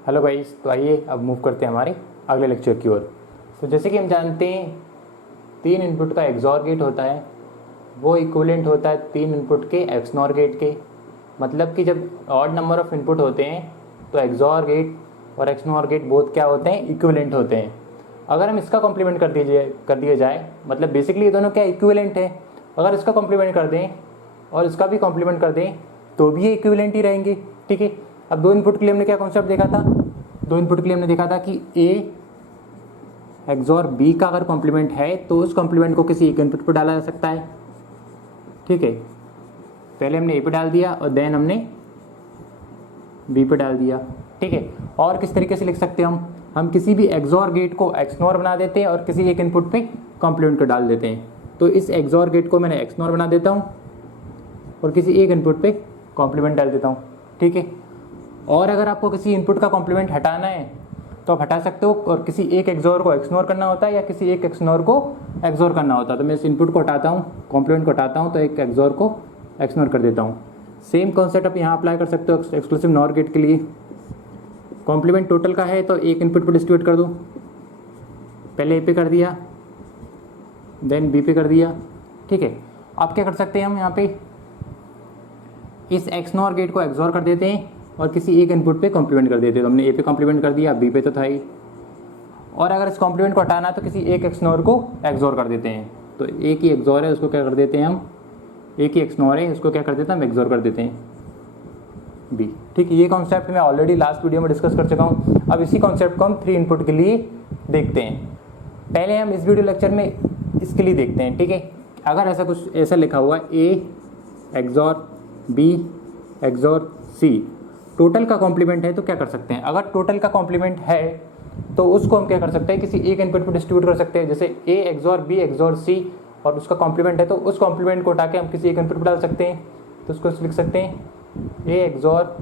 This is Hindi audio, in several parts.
हेलो गाइस, तो आइए अब मूव करते हैं हमारे अगले लेक्चर की ओर। तो जैसे कि हम जानते हैं 3 इनपुट का एक्सॉर गेट होता है, वो इक्विवेलेंट होता है 3 इनपुट के एक्सनॉर गेट के। मतलब कि जब ऑड नंबर ऑफ इनपुट होते हैं तो एक्सॉर गेट और एक्सनॉर गेट बोथ क्या होते हैं, इक्विवेलेंट होते हैं। अगर हम इसका कॉम्प्लीमेंट कर दिया जाए, मतलब बेसिकली ये दोनों क्या इक्विवेलेंट है। अगर इसका कॉम्प्लीमेंट कर दें और इसका भी कॉम्प्लीमेंट कर दें तो भी ये इक्विवेलेंट ही रहेंगे। ठीक है, अब 2 इनपुट के लिए हमने क्या कॉन्सेप्ट देखा था, 2 इनपुट के लिए हमने देखा था कि ए एक्सॉर बी का अगर कॉम्प्लीमेंट है तो उस कॉम्प्लीमेंट को किसी एक इनपुट पर डाला जा सकता है। ठीक है, पहले हमने ए पे डाल दिया और देन हमने बी पे डाल दिया। ठीक है, और किस तरीके से लिख सकते हैं हम किसी भी एक्सॉर गेट को एक्सनॉर बना देते हैं और किसी एक इनपुट पे कॉम्प्लीमेंट को डाल देते हैं। तो इस एक्सॉर गेट को मैंने एक्सनॉर बना देता हूँ और किसी एक इनपुट पे कॉम्प्लीमेंट डाल देता हूँ। ठीक है, और अगर आपको किसी इनपुट का कॉम्प्लीमेंट हटाना है तो आप हटा सकते हो, और किसी एक एक्सॉर को एक्सनॉर करना होता है या किसी एक एक्सनॉर को एक्सॉर करना होता है। तो मैं इस इनपुट को हटाता हूँ, कॉम्प्लीमेंट को हटाता हूँ, तो एक एक्सॉर को एक्सनॉर कर देता हूँ। सेम कॉन्सेप्ट आप यहाँ अप्लाई कर सकते हो एक्सक्लूसिव नॉर गेट के लिए। कॉम्प्लीमेंट टोटल का है तो एक इनपुट पर डिस्ट्रीब्यूट कर दो, पहले ए पे कर दिया देन बी पे कर दिया। ठीक है, आप क्या कर सकते हैं, हम यहाँ पे इस एक्सनॉर गेट को एक्सॉर कर देते हैं और किसी एक इनपुट पे कॉम्प्लीमेंट कर देते हैं। तो हमने ए पे कॉम्प्लीमेंट कर दिया, बी पे तो था ही, और अगर इस कॉम्प्लीमेंट को हटाना है तो किसी एक एक्सनॉर को एक्सॉर कर देते हैं। तो एक ही एक्सॉर है उसको क्या कर देते हैं हम, एक ही एक्सनॉर है उसको क्या कर देते हैं हम एक्सॉर कर देते हैं बी। ठीक है, ये कॉन्सेप्ट मैं ऑलरेडी लास्ट वीडियो में डिस्कस कर चुका हूँ। अब इसी कॉन्सेप्ट को हम 3 इनपुट के लिए देखते हैं। पहले हम इस वीडियो लेक्चर में इसके लिए देखते हैं। ठीक है, अगर ऐसा कुछ ऐसा लिखा हुआ A XOR B XOR C total का कॉम्प्लीमेंट है तो क्या कर सकते हैं। अगर टोटल का कॉम्प्लीमेंट है तो उसको हम क्या कर सकते हैं, किसी एक इनपुट पर डिस्ट्रीब्यूट कर सकते हैं। जैसे ए एक्सॉर बी एक्सॉर सी और उसका कॉम्प्लीमेंट है तो उस कॉम्प्लीमेंट को उठा के हम किसी एक इनपुट पर डाल सकते हैं। तो उसको लिख सकते हैं ए एक्सॉर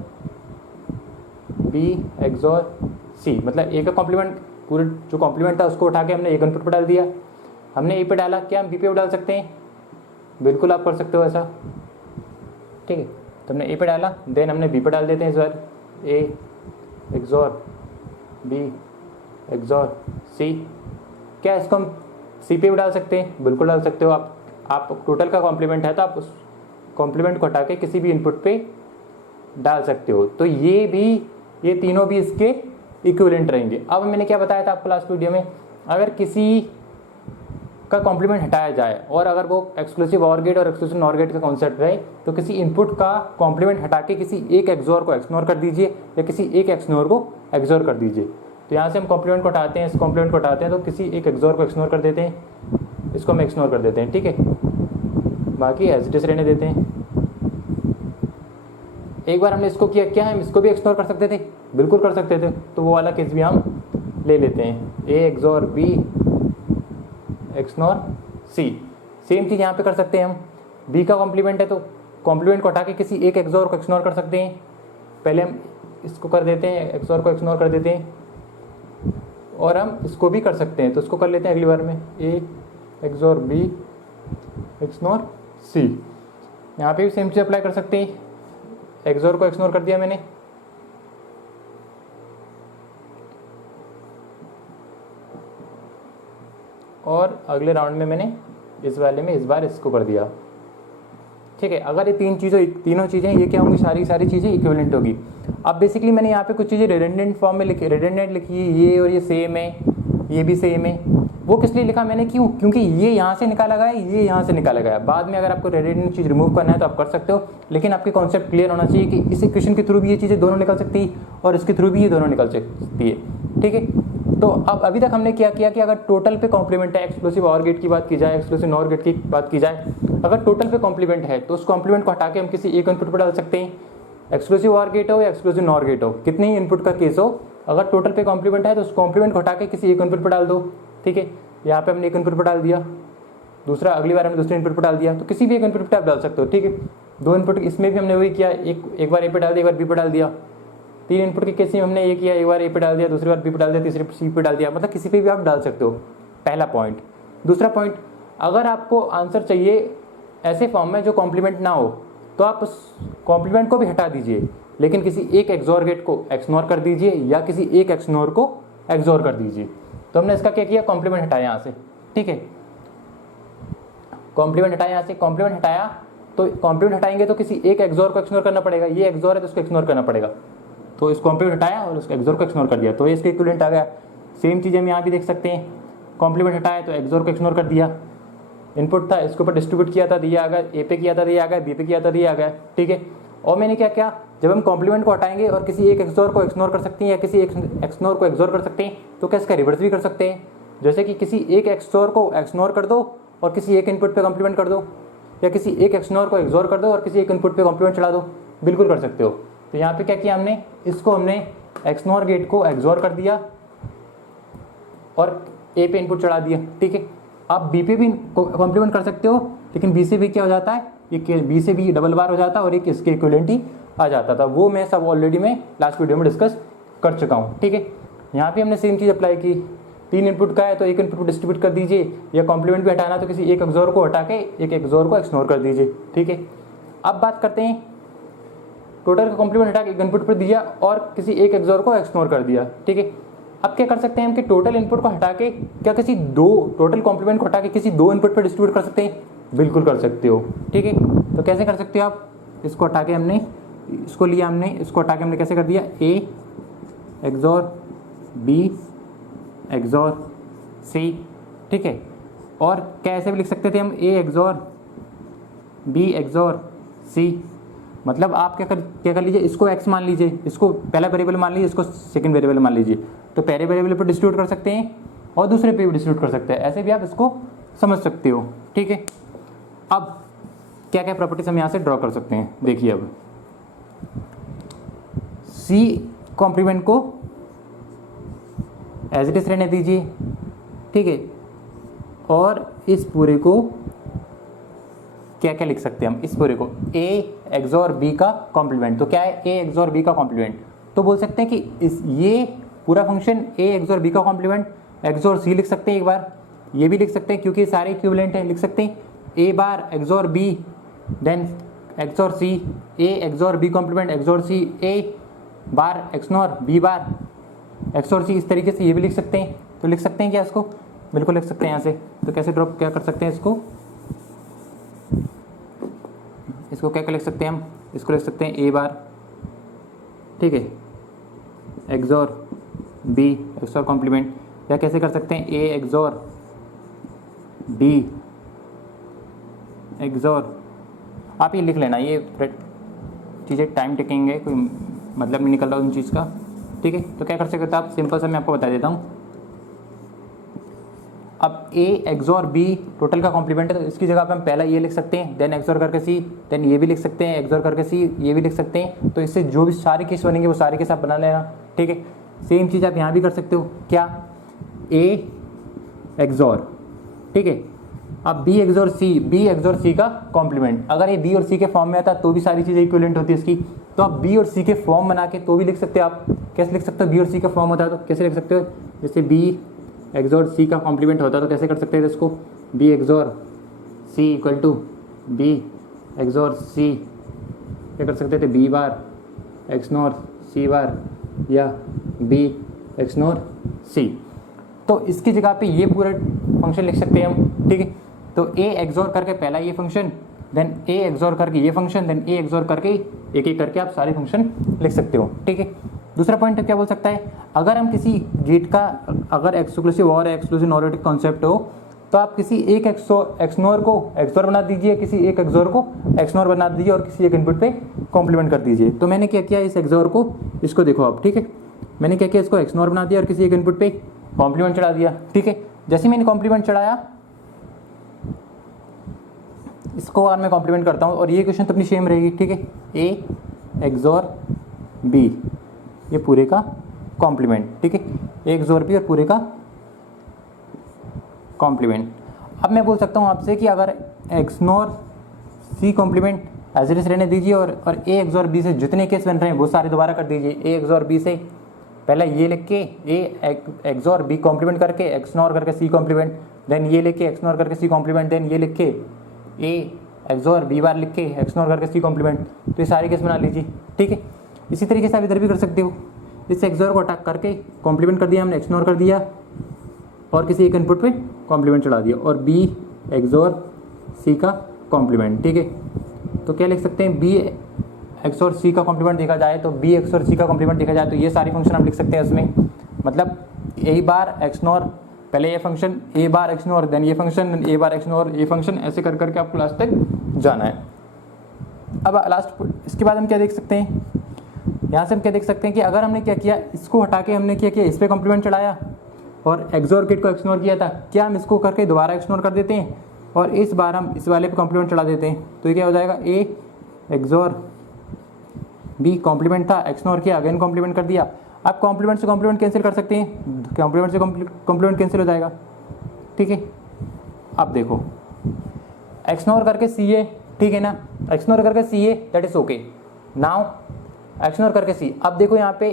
बी एक्सॉर सी, मतलब ए का कॉम्प्लीमेंट पूरे जो कॉम्प्लीमेंट था उसको उठा के हमने एक इनपुट पर डाल दिया। हमने ए पे डाला, क्या हम बी पे डाल सकते हैं, बिल्कुल आप कर सकते हो ऐसा। ठीक है, तो हमने ए पे डाला देन हमने बी पे डाल देते हैं इस बार, ए एक्सॉर बी एक्सॉर सी। क्या इसको हम सी पे भी डाल सकते हैं, बिल्कुल डाल सकते हो आप टोटल का कॉम्प्लीमेंट है तो आप उस कॉम्प्लीमेंट को हटा के किसी भी इनपुट पे डाल सकते हो। तो ये तीनों भी इसके इक्विवेलेंट रहेंगे। अब मैंने क्या बताया था आपको लास्ट वीडियो में, अगर किसी का कॉम्प्लीमेंट हटाया जाए और अगर वो एक्सक्लूसिव ऑर गेट और एक्सक्लूसिव नॉर गेट का कॉन्सेप्ट रहे तो किसी इनपुट का कॉम्प्लीमेंट हटा के किसी एक एक्सॉर को एक्सनॉर कर दीजिए या किसी एक एक्सनॉर को एक्सॉर कर दीजिए। तो यहाँ से हम कॉम्प्लीमेंट को हटाते हैं, इस कॉम्प्लीमेंट को हटाते हैं तो किसी एक एक्सॉर को एक्सनॉर कर देते हैं, इसको हम एक्सनॉर कर देते हैं। ठीक है, बाकी एज इट इज रहने देते हैं। एक बार हमने इसको किया, क्या हम इसको भी एक्सनॉर कर सकते थे, बिल्कुल कर सकते थे। तो वो वाला केस भी हम ले लेते हैं, A XOR B XNOR C. Same चीज़ यहाँ पे कर सकते हैं हम, बी का कॉम्प्लीमेंट है तो कॉम्प्लीमेंट को हटा के किसी एक एक्सॉर को एक्सनॉर कर सकते हैं। पहले हम इसको कर देते हैं, एक्सॉर को एक्सनॉर कर देते हैं, और हम इसको भी कर सकते हैं तो इसको कर लेते हैं अगली बार में, ए एक्सॉर बी एक्सनॉर सी। यहाँ पे भी सेम चीज़ अप्लाई कर सकते हैं, एक्सॉर को एक्सनॉर कर दिया मैंने, और अगले राउंड में मैंने इस वाले में इस बार इसको कर दिया। ठीक है, अगर ये तीनों चीज़ें ये क्या होंगी, सारी चीज़ें इक्विवेलेंट होगी। अब बेसिकली मैंने यहाँ पे कुछ चीज़ें रिडंडेंट फॉर्म में लिखी, रिडंडेंट लिखी है, ये और ये सेम है, ये भी सेम है। वो किस लिए लिखा मैंने, क्योंकि ये यहाँ से निकाला गया है, ये यहाँ से निकाला गया। बाद में अगर आपको रिडंडेंट चीज़ रिमूव करना है तो आप कर सकते हो, लेकिन आपके कॉन्सेप्ट क्लियर होना चाहिए कि इस इक्वेशन के थ्रू भी ये चीज़ें दोनों निकल सकती है और इसके थ्रू भी ये दोनों निकल सकती है। ठीक है, तो अब अभी तक हमने क्या किया कि अगर टोटल पे कॉम्प्लीमेंट है, एक्सक्लूसिव ऑर गेट की बात की जाए, एक्सक्लूसिव नॉर गेट की बात की जाए, अगर टोटल पे कॉम्प्लीमेंट है तो उस कॉम्प्लीमेंट को हटा के हम किसी एक इनपुट पर डाल सकते हैं। एक्सक्लूसिव ऑर गेट हो या एक्सक्लूसिव नॉर गेट हो, कितने ही इनपुट का केस हो, अगर टोटल पे कॉम्प्लीमेंट है तो उस कॉम्प्लीमेंट को हटा के किसी एक इनपुट पर डाल दो। ठीक है, यहाँ पे हमने एक इनपुट पर डाल दिया, दूसरा अगली बार हमने दूसरे इनपुट पर डाल दिया, तो किसी भी एक इनपुट पर आप डाल सकते हो। ठीक है, 2 इनपुट इसमें भी हमने वही किया, एक बार ए पे डाल दिया, एक बार बी पे डाल दिया। 3 इनपुट के केस में हमने ये किया, एक बार ए पे डाल दिया, दूसरी बार बी पे डाल दिया, तीसरी सी पे डाल दिया, मतलब किसी पे भी आप डाल सकते हो। पहला पॉइंट। दूसरा पॉइंट, अगर आपको आंसर चाहिए ऐसे फॉर्म में जो कॉम्प्लीमेंट ना हो तो आप उस कॉम्प्लीमेंट को भी हटा दीजिए। लेकिन किसी एक एक्सोर गेट को एक्सनोर कर दीजिए या किसी एक एक्सनोर को एक्सोर कर दीजिए। तो हमने इसका क्या किया, कॉम्प्लीमेंट हटाया यहाँ से, ठीक है, कॉम्प्लीमेंट हटाया यहाँ से, कॉम्प्लीमेंट हटाया तो कॉम्प्लीमेंट हटाएंगे तो किसी एक एक्सोर को एक्सनोर करना पड़ेगा, ये एक्सोर है तो उसको एक्सनोर करना पड़ेगा, तो इस कॉम्प्लीमेंट हटाया और उसको एक्सोर को एक्सनोर कर दिया, तो इसके इक्विवेलेंट आ गया। सेम चीज़ हम यहाँ भी देख सकते हैं, कॉम्प्लीमेंट हटाया तो एक्सोर को एक्सनोर कर दिया, इनपुट था इसके ऊपर डिस्ट्रीब्यूट किया था, दिया आ गया, ए पे किया था दिया आ गया, बी पे किया था दिया आ गया, ठीक है। और मैंने क्या किया, जब हम कॉम्प्लीमेंट को हटाएंगे और किसी एक एक्सोर को एक्सनोर कर सकते हैं या किसी एक एक्सनोर को एक्सोर कर सकते हैं, तो क्या इसका रिवर्स भी कर सकते हैं, जैसे कि किसी एक एक्सोर को एक्सनोर कर दो और किसी एक इनपुट पे कॉम्प्लीमेंट कर दो, या किसी एक एक्सनोर को एक्सोर कर दो और किसी एक इनपुट पे कॉम्प्लीमेंट चढ़ा दो, बिल्कुल कर सकते हो। तो यहाँ पे क्या किया हमने, इसको हमने एक्सनोर गेट को एक्सोर कर दिया और ए पे इनपुट चढ़ा दिया, ठीक है। आप बी पे भी कॉम्प्लीमेंट कर सकते हो, लेकिन बी से भी क्या हो जाता है, ये बी से भी डबल बार हो जाता है और एक इसके इक्विवेलेंट ही आ जाता था, वो मैं सब ऑलरेडी मैं लास्ट वीडियो में डिस्कस कर चुका हूँ, ठीक है। यहाँ पे हमने सेम चीज़ अप्लाई की, 3 इनपुट का है तो एक इनपुट को डिस्ट्रीब्यूट कर दीजिए, या कॉम्प्लीमेंट भी हटाना तो किसी एक एक्सोर को हटा के एक एक्सोर को एक्सनोर कर दीजिए, ठीक है। अब बात करते हैं, टोटल का कॉम्प्लीमेंट हटा के एक इनपुट पर दिया और किसी एक एक्सोर को एक्सनोर कर दिया, ठीक है। अब क्या कर सकते हैं हम कि टोटल इनपुट को हटा के क्या किसी टोटल कॉम्प्लीमेंट को हटा के किसी 2 इनपुट पर डिस्ट्रीब्यूट कर सकते हैं, बिल्कुल कर सकते हो, ठीक है। तो कैसे कर सकते हो आप, इसको हटा के हमने इसको लिया, हमने इसको हटा के हमने कैसे कर दिया, ए एक्सोर बी एक्सोर सी, ठीक है। और क्या ऐसे भी लिख सकते थे हम, ए एक्सोर बी एक्सोर सी, मतलब आप क्या कर लीजिए, इसको x मान लीजिए, इसको पहला वेरिएबल मान लीजिए, इसको सेकंड वेरिएबल मान लीजिए, तो पहले वेरिएबल पर डिस्ट्रीब्यूट कर सकते हैं और दूसरे पे भी डिस्ट्रीब्यूट कर सकते हैं, ऐसे भी आप इसको समझ सकते हो, ठीक है। अब क्या क्या प्रॉपर्टीज हम यहाँ से ड्रॉ कर सकते हैं, देखिए अब सी कॉम्प्लीमेंट को एज इट इज रहने दीजिए, ठीक है। और इस पूरे को क्या क्या लिख सकते हैं हम, इस पूरे को ए एक्सोर बी का कॉम्प्लीमेंट, तो क्या है ए एक्सोर बी का कॉम्प्लीमेंट, तो बोल सकते हैं कि ये पूरा फंक्शन ए एक्सोर बी का कॉम्प्लीमेंट एक्सोर सी लिख सकते हैं, एक बार ये भी लिख सकते हैं क्योंकि सारे इक्विवेलेंट हैं, लिख सकते हैं ए बार एक्सोर बी देन एक्सोर सी, ए एक्सोर बी कॉम्प्लीमेंट एक्सोर सी, ए बार एक्सनोर बी बार एक्सोर सी, इस तरीके से ये भी लिख सकते हैं। तो लिख सकते हैं क्या इसको, बिल्कुल लिख सकते हैं यहाँ से। तो कैसे ड्रॉप क्या कर सकते हैं, इसको क्या क्या लिख सकते हैं हम, इसको लिख सकते हैं ए बार, ठीक है, एक्सोर बी एक्सोर कॉम्प्लीमेंट, या कैसे कर सकते हैं ए एक्सोर बी एक्सोर, आप ये लिख लेना, ये चीज़ें टाइम टेकिंग है, कोई मतलब नहीं निकल रहा उन चीज़ का, ठीक है। तो क्या कर सकते हो आप, सिंपल सा मैं आपको बता देता हूँ। अब ए एक्सोर बी टोटल का कॉम्प्लीमेंट है, तो इसकी जगह पे हम पहला ये लिख सकते हैं, देन एक्सोर करके सी, देन ये भी लिख सकते हैं एक्सोर करके सी, ये भी लिख सकते हैं। तो इससे जो भी सारे केस बनेंगे वो सारे केस आप बना लेना, ठीक है। सेम चीज़ आप यहाँ भी कर सकते हो, क्या ए एक्सोर, ठीक है। अब बी एक्सोर सी का कॉम्प्लीमेंट, अगर ये बी और सी के फॉर्म में आता तो भी सारी चीज़ें इक्विवेलेंट होती है इसकी, तो आप बी और सी के फॉर्म बना के तो भी लिख सकते हो आप। कैसे लिख सकते हो, बी और सी का फॉर्म होता है तो कैसे लिख सकते हो, जैसे बी एक्सोर सी का कॉम्प्लीमेंट होता है तो कैसे कर सकते हैं इसको, B XOR C equal to B XOR C, क्या कर सकते थे, बी बार एक्सनोर सी बार या बी एक्सनोर सी। तो इसकी जगह पे ये पूरा फंक्शन लिख सकते हैं हम, ठीक है। तो ए एक्सोर करके पहला ये फंक्शन, देन ए एक्सोर करके ये फंक्शन, देन ए एक्सोर करके एक एक करके आप सारे फंक्शन लिख सकते हो, ठीक है। दूसरा पॉइंट क्या बोल सकता है, अगर हम किसी गेट का अगर एक्सक्लूसिव और एक्सक्लूसिव नॉर कॉन्सेप्ट हो तो आप किसी एक एक्सनोर को एक्सोर बना दीजिए, किसी एक एक्सोर को एक्सनोर बना दीजिए और किसी एक इनपुट पे कॉम्प्लीमेंट कर दीजिए। तो मैंने क्या किया, इस एक्सोर को, इसको देखो आप, ठीक है, मैंने क्या किया, इसको एक्सनोर बना दिया और किसी एक इनपुट पे कॉम्प्लीमेंट चढ़ा दिया, ठीक है। जैसे मैंने कॉम्प्लीमेंट चढ़ाया, इसको और मैं कॉम्प्लीमेंट करता हूँ और ये क्वेश्चन तो अपनी सेम रहेगी, ठीक है। ए एक्सोर बी, ये पूरे का कॉम्प्लीमेंट, ठीक है, ए एक्सोर बी और पूरे का कॉम्प्लीमेंट। अब मैं बोल सकता हूँ आपसे कि अगर XNOR C complement as it is रहने दीजिए और ए एक्सोर बी से जितने केस बन रहे हैं वो सारे दोबारा कर दीजिए। ए एक्सोर बी से पहला ये लिख के ए एक्सोर बी कॉम्प्लीमेंट करके एक्सनोर करके सी कॉम्प्लीमेंट, देन ये लिख के एक्सनोर करके सी कॉम्प्लीमेंट, देन ये लिख के ए एक्सोर बी बार लिख के एक्सनोर करके सी कॉम्प्लीमेंट। तो ये सारे केस बना लीजिए, ठीक है। इसी तरीके से आप इधर भी कर सकते हो, इस एक्सोर को अटैक करके कॉम्प्लीमेंट कर दिया हमने, एक्सनोर कर दिया और किसी एक इनपुट पे कॉम्प्लीमेंट चढ़ा दिया, और बी एक्सोर सी का कॉम्प्लीमेंट। ठीक है, तो क्या लिख सकते हैं, बी एक्सोर सी का कॉम्प्लीमेंट देखा जाए तो बी एक्सोर सी का कॉम्प्लीमेंट देखा जाए तो ये सारी फंक्शन हम लिख सकते हैं इसमें, मतलब ए बार एक्सनोर, पहले ये फंक्शन ए बार एक्सनोर, देन ये फंक्शन ए बार एक्सनोर, ये फंक्शन, ऐसे कर करके आपको लास्ट तक जाना है। अब लास्ट इसके बाद हम क्या देख सकते हैं, यहाँ से हम क्या देख सकते हैं कि अगर हमने क्या किया, इसको हटा के हमने क्या किया, इस पर कॉम्प्लीमेंट चढ़ाया और एक्सोर गेट को एक्सनोर किया था, क्या हम इसको करके दोबारा एक्सनोर कर देते हैं और इस बार हम इस वाले पे कॉम्प्लीमेंट चढ़ा देते हैं, तो ये क्या हो जाएगा, ए एक्सोर बी कॉम्प्लीमेंट था, एक्सनोर किया, अगेन कॉम्प्लीमेंट कर दिया। आप कॉम्प्लीमेंट से कॉम्प्लीमेंट कैंसिल कर सकते हैं, कॉम्प्लीमेंट से कॉम्प्लीमेंट कैंसिल हो जाएगा। ठीक है, अब देखो एक्सनोर करके सी ए, ठीक है ना, एक्सनोर करके C A, that is okay. Now XNOR करके सी, अब देखो यहाँ पे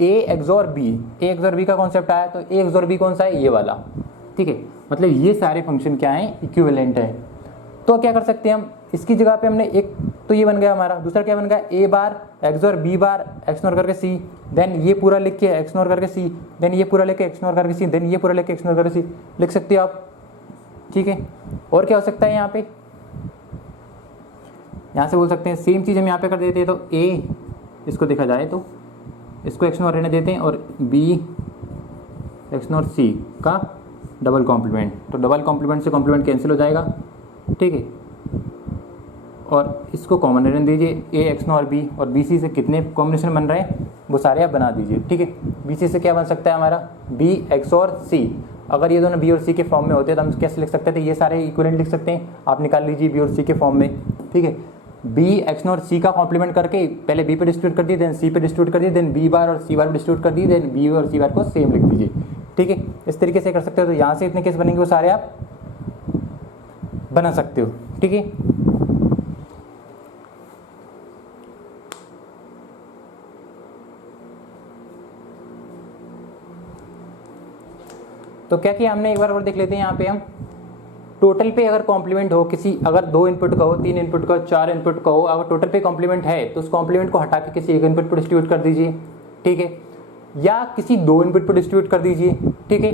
A XOR B, A XOR B का कॉन्सेप्ट आया, तो ए एक्सोर बी कौन सा है, ये वाला। ठीक है, मतलब ये सारे फंक्शन क्या हैं, इक्विवेलेंट है। तो क्या कर सकते हैं हम, इसकी जगह पे हमने एक, तो ये बन गया हमारा, दूसरा क्या बन गया, ए बार एक्सोर बी बार एक्सनोर करके सी, देन ये पूरा लिख के एक्सनोर करके सी, देन ये पूरा लिख के एक्सनोर करके सी, देन ये पूरा लिख के एक्सनोर करके सी, लिख सकते हो आप। ठीक है, और क्या हो सकता है यहाँ पे, यहाँ से बोल सकते हैं सेम चीज़ हम यहाँ पे कर देते हैं, तो ए इसको देखा जाए तो इसको एक्सनोर रहने देते हैं और बी एक्सनोर सी का डबल कॉम्प्लीमेंट, तो डबल कॉम्प्लीमेंट से कॉम्प्लीमेंट कैंसिल हो जाएगा। ठीक है, और इसको कॉमन रहने दीजिए, ए एक्सनोर बी, और बी सी से कितने कॉम्बिनेशन बन रहे हैं वो सारे आप बना दीजिए। ठीक है, बी सी से क्या बन सकता है हमारा, बी एक्सोर सी, अगर ये दोनों बी और सी के फॉर्म में होते तो हम कैसे लिख सकते थे, ये सारे इक्विवेलेंट लिख सकते हैं, आप निकाल लीजिए बी और सी के फॉर्म में। ठीक है, बी एक्सनोर सी का कॉम्प्लीमेंट करके पहले बी पे डिस्ट्रीब्यूट कर दिए, देन सी पे डिस्ट्रीब्यूट कर दिए, देन बी बार और सी बार डिस्ट्रीब्यूट कर दिए, देन बी और सी बार को सेम लिख दीजिए। ठीक है, इस तरीके से कर सकते हो, तो यहाँ से इतने केस बनेंगे वो सारे आप बना सकते हो। ठीक है, तो क्या किया हमने, एक बार और देख लेते हैं। यहाँ पे हम टोटल पे अगर कॉम्प्लीमेंट हो किसी, अगर 2 इनपुट का हो, 3 इनपुट का हो, 4 इनपुट का हो, अगर टोटल पे कॉम्प्लीमेंट है तो उस कॉम्प्लीमेंट को हटा के किसी एक इनपुट पर डिस्ट्रीब्यूट कर दीजिए। ठीक है, या किसी 2 इनपुट पर डिस्ट्रीब्यूट कर दीजिए। ठीक है,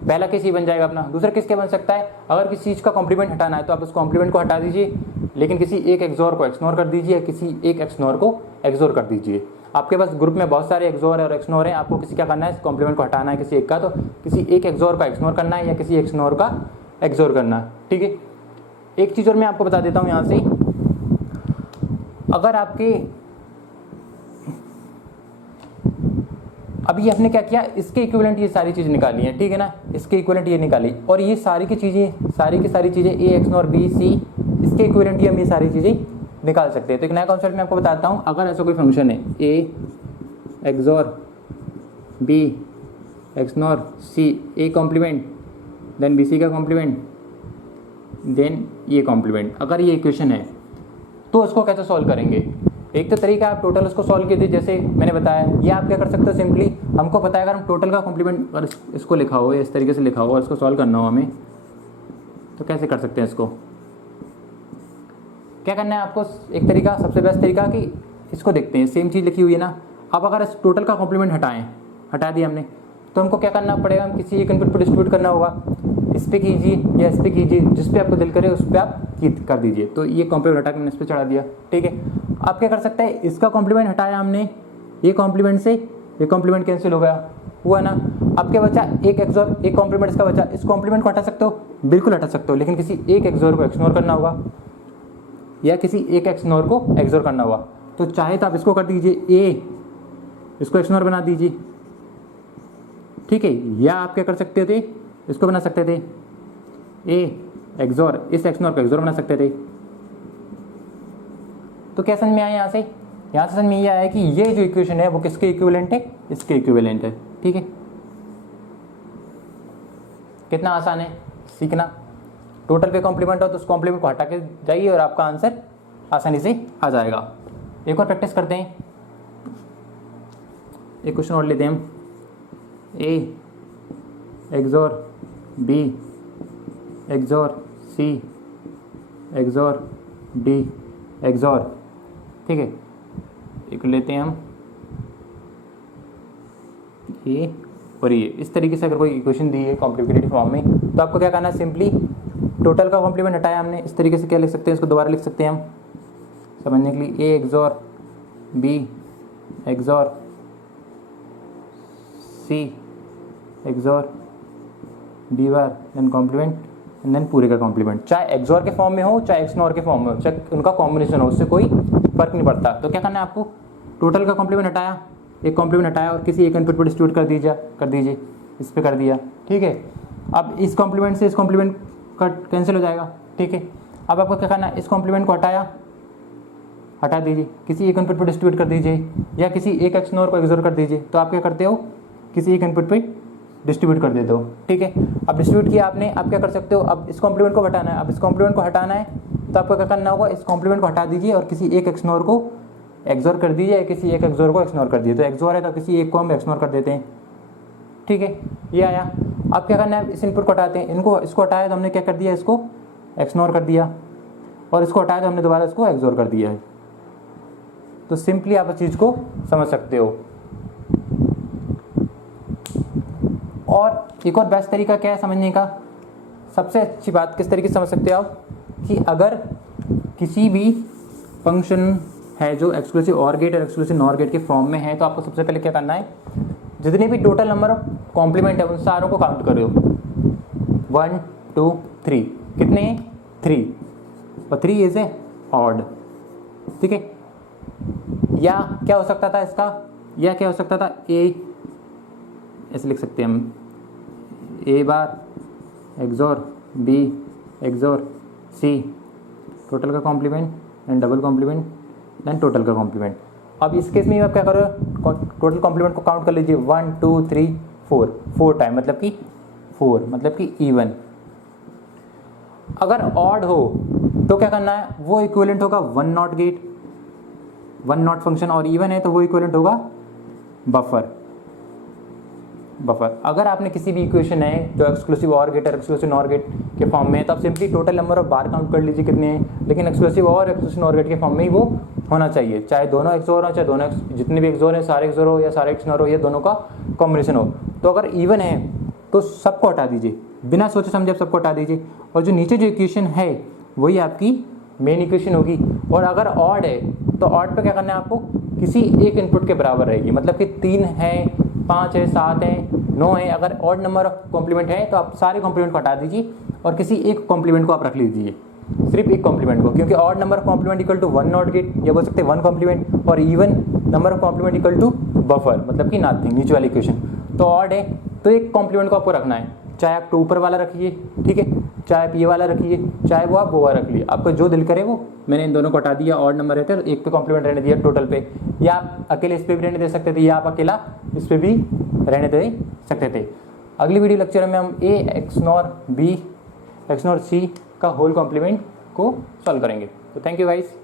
पहला केस ये बन जाएगा अपना। दूसरा केस क्या बन सकता है, अगर किसी चीज़ का कॉम्प्लीमेंट हटाना है तो आप उस कॉम्प्लीमेंट को हटा दीजिए, लेकिन किसी एक एक्सोर को एक्सनोर कर दीजिए, या किसी एक एक्सनोर को एक्सोर कर दीजिए। आपके पास ग्रुप में बहुत सारे एक्सोर और एक्सनोर हैं, आपको किसी क्या करना है, कॉम्प्लीमेंट को हटाना है किसी एक का, तो किसी एक एक्सोर का एक्सनोर करना है या किसी एक्सनोर का एक्सोर करना है। ठीक है, एक चीज़ और मैं आपको बता देता हूँ यहाँ से, अगर आपके अभी आपने क्या किया, इसके इक्विवेलेंट ये सारी चीज़ निकाली है। ठीक है ना, इसके इक्विवेलेंट ये निकाली, और ये सारी की चीज़ें, सारी की सारी चीज़ें ए एक्सनोर बी सी, इसके इक्विवेलेंट हम ये सारी चीज़ें निकाल सकते हैं। तो एक नया कॉन्सेप्ट मैं आपको बताता हूँ, अगर ऐसा कोई फंक्शन है A XOR B XNOR C, A complement then B C का कॉम्प्लीमेंट देन ये कॉम्प्लीमेंट, अगर ये इक्वेशन है तो उसको कैसे सॉल्व करेंगे। एक तो तरीका आप टोटल उसको सॉल्व कीजिए, जैसे मैंने बताया, ये आप क्या कर सकते हो, सिंपली हमको पता है अगर हम टोटल का कॉम्प्लीमेंट, अगर इसको लिखा हो या इस तरीके से लिखा हो और इसको सॉल्व करना हो हमें, तो कैसे कर सकते हैं इसको, क्या करना है आपको, एक तरीका, सबसे बेस्ट तरीका कि इसको देखते हैं, सेम चीज़ लिखी हुई है ना। अब अगर इस टोटल का कॉम्प्लीमेंट हटा दिया हमने, तो हमको क्या करना पड़ेगा, हम किसी एक इनपुट पर डिस्ट्रीब्यूट करना होगा, इस पर कीजिए या इस पर कीजिए, जिस पे आपको दिल करे उस पर आप कर दीजिए। तो ये कॉम्प्लीमेंट हटा के मैंने इस पर चढ़ा दिया। ठीक है, आप क्या कर सकते हैं, इसका कॉम्प्लीमेंट हटाया हमने, ये कॉम्प्लीमेंट से ये कॉम्प्लीमेंट कैंसिल हो गया, हुआ ना। अब क्या बचा, एक एक्सोर, एक कॉम्प्लीमेंट इसका बचा, इस कॉम्प्लीमेंट को हटा सकते हो, बिल्कुल हटा सकते हो, लेकिन किसी एक एक्सोर को एक्सनोर करना होगा या किसी एक एक्सनोर को एक्सोर करना होगा। तो चाहे तो आप इसको कर दीजिए, ए इसको एक्सनोर बना दीजिए। ठीक है, या आप क्या कर सकते थे, इसको बना सकते थे ए एक्सोर, इस एक्सनोर को एक्सोर बना सकते थे। तो क्या समझ में आया, यहाँ से समझ में ये आया कि ये जो इक्वेशन है वो किसके इक्विवेलेंट है, इसके इक्विवेलेंट है। ठीक है, कितना आसान है सीखना। टोटल पे कॉम्प्लीमेंट हो तो उस कॉम्प्लीमेंट को हटा के जाइए और आपका आंसर आसानी से आ जाएगा। एक और प्रैक्टिस करते हैं, एक क्वेश्चन और लेते हैं हम, ए एक्सोर बी एक्सोर सी एक्सोर डी एक्सोर। ठीक है, एक लेते हैं हम ये और ये। इस तरीके से अगर कोई इक्वेशन दी है कॉम्प्लिकेटेड फॉर्म में तो आपको क्या करना है, सिंपली टोटल का कॉम्प्लीमेंट हटाया हमने, इस तरीके से क्या लिख सकते हैं, इसको दोबारा लिख सकते हैं हम समझने के लिए, A XOR B XOR C XOR D bar then complement and then पूरे का कॉम्प्लीमेंट, चाहे एक्सॉर के फॉर्म में हो चाहे एक्सनॉर के फॉर्म में हो, चाहे उनका कॉम्बिनेशन हो, उससे कोई फर्क नहीं पड़ता। तो क्या करना है आपको, टोटल का कॉम्प्लीमेंट हटाया, एक कॉम्प्लीमेंट हटाया और किसी एक इनपुट पर डिस्ट्रीब्यूट कर दीजिए, इस पर कर दिया, ठीक है। अब इस कॉम्प्लीमेंट से इस कॉम्प्लीमेंट का कैंसिल हो जाएगा, ठीक है। अब आपको क्या करना है, इस कॉम्प्लीमेंट को हटा दीजिए, किसी एक इनपुट पर डिस्ट्रीब्यूट कर दीजिए या किसी एक एक्सनॉर को एक्सॉर कर दीजिए। तो आप क्या करते हो, किसी एक इनपुट पे डिस्ट्रीब्यूट कर देते हो, ठीक है। अब डिस्ट्रीब्यूट किया आपने, अब क्या कर सकते हो, अब इस कॉम्प्लीमेंट को हटाना है। अब इस कॉम्प्लीमेंट को हटाना है तो आपको क्या करना होगा, इस कॉम्प्लीमेंट को हटा दीजिए और किसी एक एक्सनॉर को एक्सॉर कर दीजिए या किसी एक एक्सॉर को एक्सनॉर कर दीजिए। तो एक्सॉर है तो किसी एक को हम एक्सनॉर कर देते हैं, ठीक है। ये आया। अब क्या करना है, इस इनपुट को हटाते हैं, इसको हटाया तो हमने क्या कर दिया, इसको एक्सनॉर कर दिया और इसको हटाया तो हमने दोबारा इसको एक्सॉर कर दिया है। तो सिंपली आप इस चीज़ को समझ सकते हो। और एक और बेस्ट तरीका क्या है समझने का, सबसे अच्छी बात किस तरीके से समझ सकते हो आप, कि अगर किसी भी फंक्शन है जो एक्सक्लूसिव ऑर गेट और एक्सक्लूसिव नॉर गेट के फॉर्म में है, तो आपको सबसे पहले क्या करना है, जितने भी टोटल नंबर ऑफ कॉम्प्लीमेंट है उन सारों को काउंट करो, 1 2 3, कितने हैं 3, और 3 इज ए ऑड, ठीक है। या क्या हो सकता था इसका, या क्या हो सकता था, ए ऐसे लिख सकते हैं हम, A bar XOR B XOR C, total का complement and double complement then total का कॉम्प्लीमेंट। अब इस केस में आप क्या करो, टोटल कॉम्प्लीमेंट को काउंट कर लीजिए, 1 2 3 4 टाइम, मतलब कि 4 मतलब कि इवन। अगर ऑड हो तो क्या करना है, वो इक्विवेलेंट होगा 1 नॉट गेट, 1 नॉट फंक्शन, और इवन है तो वो इक्विवेलेंट होगा बफर। अगर आपने किसी भी इक्वेशन है जो एक्सक्लूसिव ऑर गेट और एक्सक्लूसिव नॉर गेट के फॉर्म में है तो आप simply total number of bar count कर लीजिए कितने हैं, लेकिन एक्सक्लूसिव और एक्सक्लूसिव नॉर गेट के फॉर्म में ही वो होना चाहिए, चाहे दोनों एक्सोर हो, चाहे दोनों जितने भी एक्सोर हैं सारे एक्सोर हो या सारे एक्सनॉर हो, या दोनों का कॉम्बिनेशन हो। तो अगर इवन है तो सबको हटा दीजिए, बिना सोचे समझे आप सबको हटा दीजिए, और जो नीचे जो इक्वेशन है वही आपकी मेन इक्वेशन होगी। और अगर ऑड है तो ऑड पे क्या करना है आपको, किसी एक इनपुट के बराबर रहेगी, मतलब कि 3 है 5 है 7 है 9 है। अगर ऑड नंबर ऑफ कॉम्प्लीमेंट है तो आप सारे कॉम्प्लीमेंट को हटा दीजिए और किसी एक कॉम्प्लीमेंट को आप रख लीजिए, सिर्फ एक कॉम्प्लीमेंट को, क्योंकि odd number of complement equal to 1 not gate, या बोल सकते हैं 1 कॉम्प्लीमेंट, और even number of complement equal to buffer, मतलब कि नथिंग, नीचे वाली इक्वेशन। तो ऑड है तो एक कॉम्प्लीमेंट को आपको रखना है, चाहे आप तो ऊपर वाला रखिए, ठीक है, चाहे आप ये वाला रखिए, चाहे वो आप वो वाला रख लिए, आपको जो दिल करे वो। मैंने इन दोनों को हटा दिया, ऑड नंबर रहते तो एक पे कॉम्प्लीमेंट रहने दिया टोटल पे, या आप अकेले इस पे भी रहने दे सकते थे, या आप अकेला इस पे भी रहने दे सकते थे। अगली वीडियो लेक्चर में हम ए एक्सनॉर बी एक्सनॉर सी का होल कॉम्प्लीमेंट को सॉल्व करेंगे। तो थैंक यू गाइस।